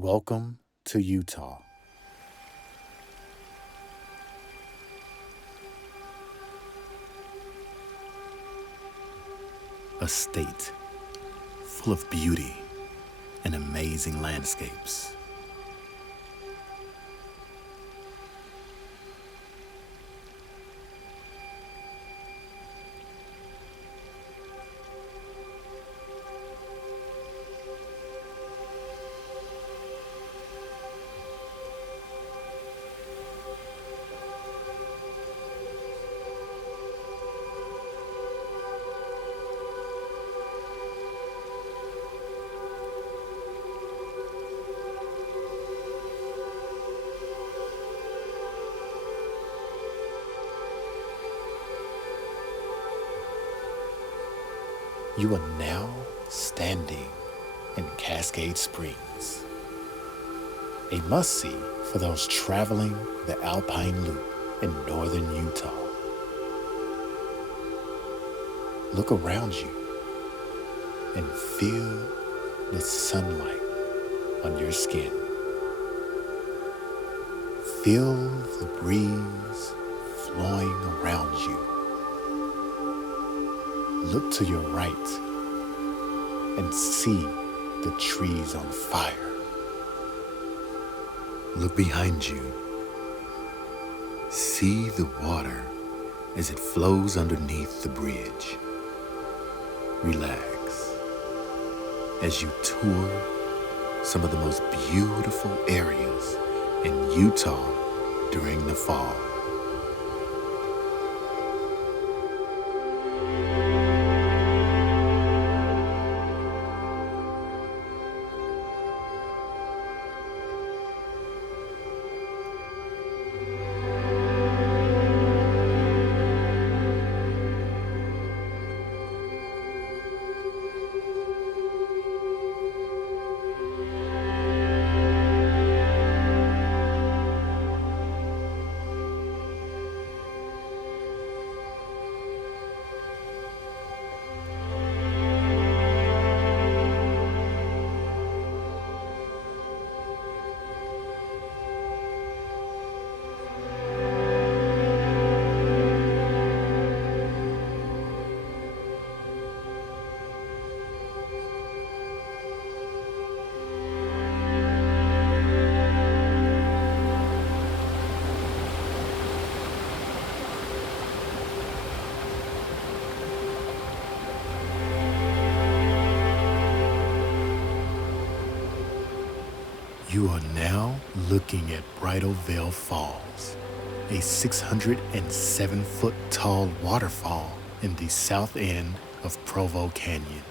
Welcome to Utah, a state full of beauty and amazing landscapes. You are now standing in Cascade Springs, a must-see for those traveling the Alpine Loop in northern Utah. Look around you and feel the sunlight on your skin. Feel the breeze flowing around you. Look to your right and see the trees on fire. Look behind you. See the water as it flows underneath the bridge. Relax as you tour some of the most beautiful areas in Utah during the fall. You are now looking at Bridal Veil Falls, a 607-foot tall waterfall in the south end of Provo Canyon.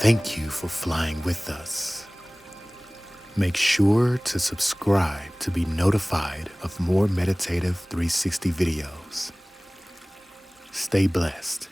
Thank you for flying with us. Make sure to subscribe to be notified of more Meditative 360 videos. Stay blessed.